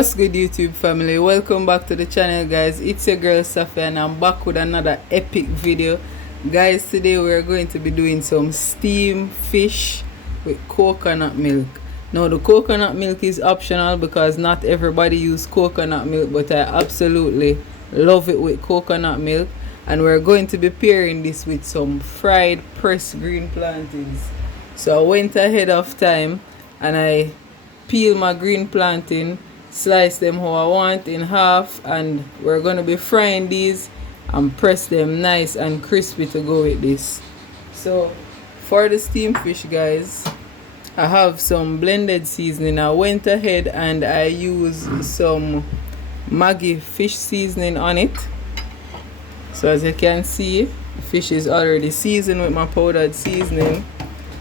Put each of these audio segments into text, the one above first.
What's good, YouTube family? Welcome back to the channel, guys. It's your girl Safia and I'm back with another epic video. Guys, today we're going to be doing some steamed fish with coconut milk. Now the coconut milk is optional because not everybody use coconut milk, but I absolutely love it with coconut milk. And we're going to be pairing this with some fried pressed green plantains. So I went ahead of time and I peel my green plantain, slice them how I want in half, and we're going to be frying these and press them nice and crispy to go with this. So for the steamed fish, guys, I have some blended seasoning. I went ahead and I used some Maggi fish seasoning on it. So as you can see, the fish is already seasoned with my powdered seasoning,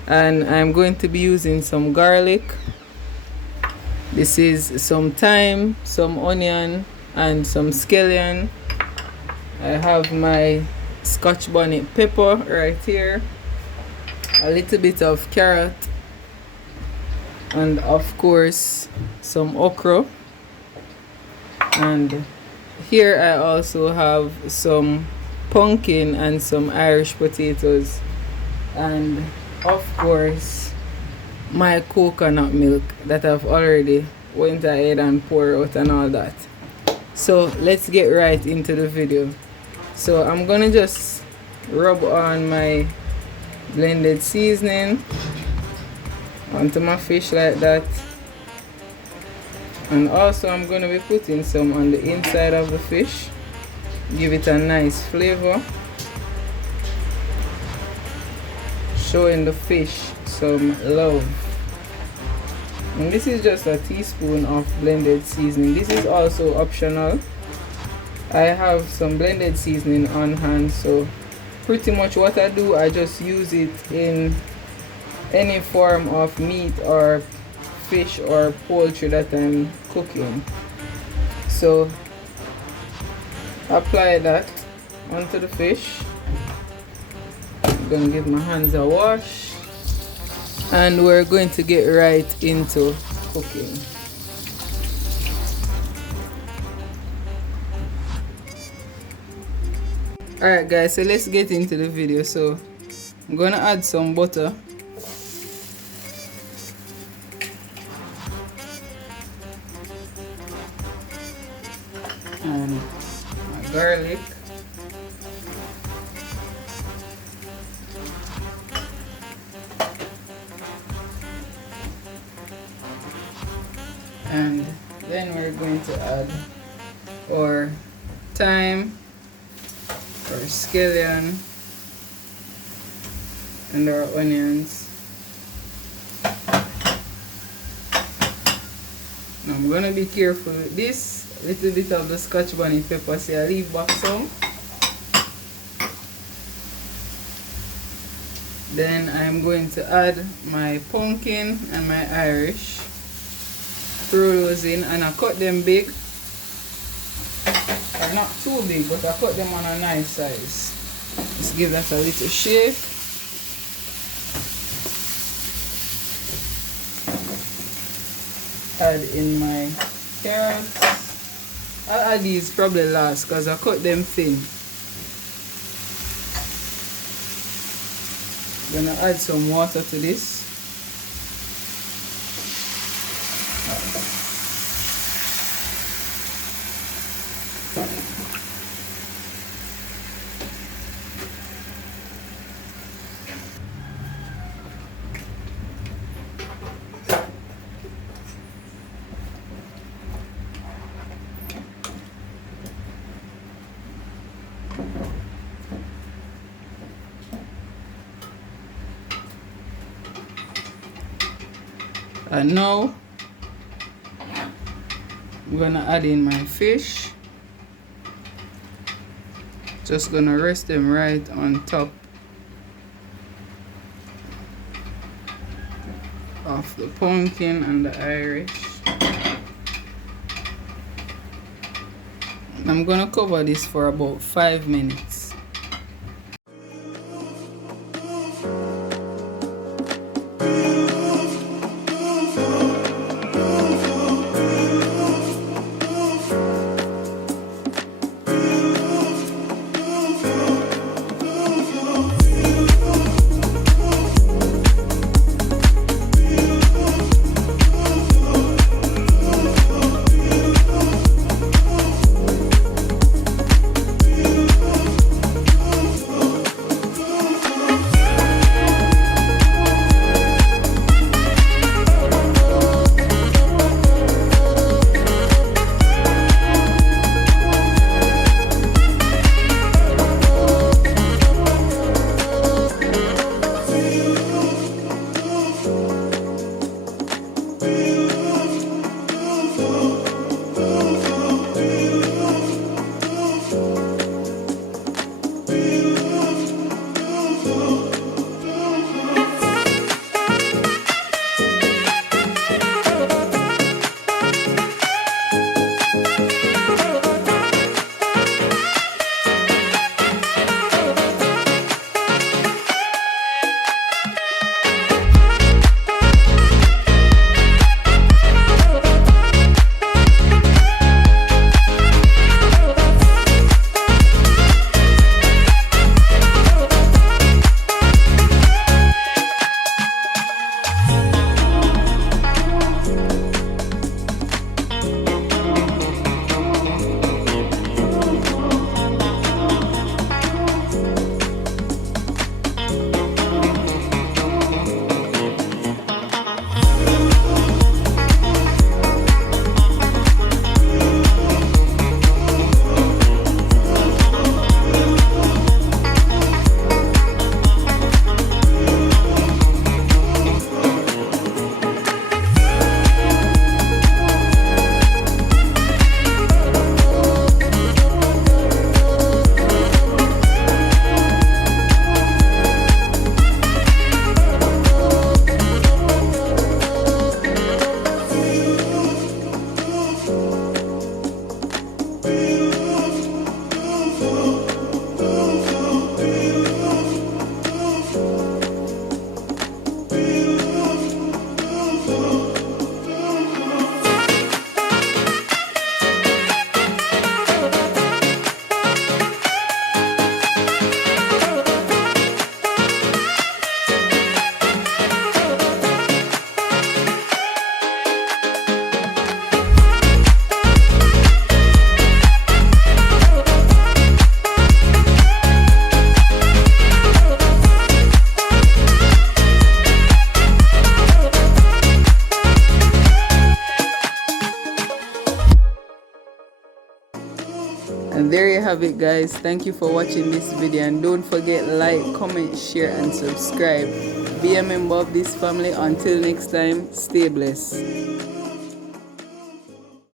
and I'm going to be using some garlic. This is some thyme, some onion, and some scallion. I have my Scotch bonnet pepper right here, a little bit of carrot, and of course some okra. And here I also have some pumpkin and some Irish potatoes, and of course my coconut milk that I've already went ahead and poured out and all that. So let's get right into the video. So I'm gonna just rub on my blended seasoning onto my fish like that, and also I'm gonna be putting some on the inside of the fish, give it a nice flavor, showing the fish some love. And this is just a teaspoon of blended seasoning. This is also optional. I have some blended seasoning on hand, so pretty much what I do, I just use it in any form of meat or fish or poultry that I'm cooking. So apply that onto the fish. I'm gonna give my hands a wash, and we're going to get right into cooking. Alright guys, so let's get into the video. So I'm gonna add some butter, and my garlic, and then we're going to add our thyme, our scallion, and our onions. Now I'm gonna be careful with this. A little bit of the Scotch bonnet pepper, so I leave back some. Then I'm going to add my pumpkin and my Irish. Throw those in, and I cut them big, or not too big, but I cut them on a nice size. Just give that a little shake. Add in my carrots. I'll add these probably last because I cut them thin. Gonna add some water to this. And now I'm gonna add in my fish. Just gonna rest them right on top of the pumpkin and the Irish. I'm gonna cover this for about 5 minutes. have it, guys. Thank you for watching this video, and don't forget, like, comment, share and subscribe. Be a member of this family. Until next time, stay blessed.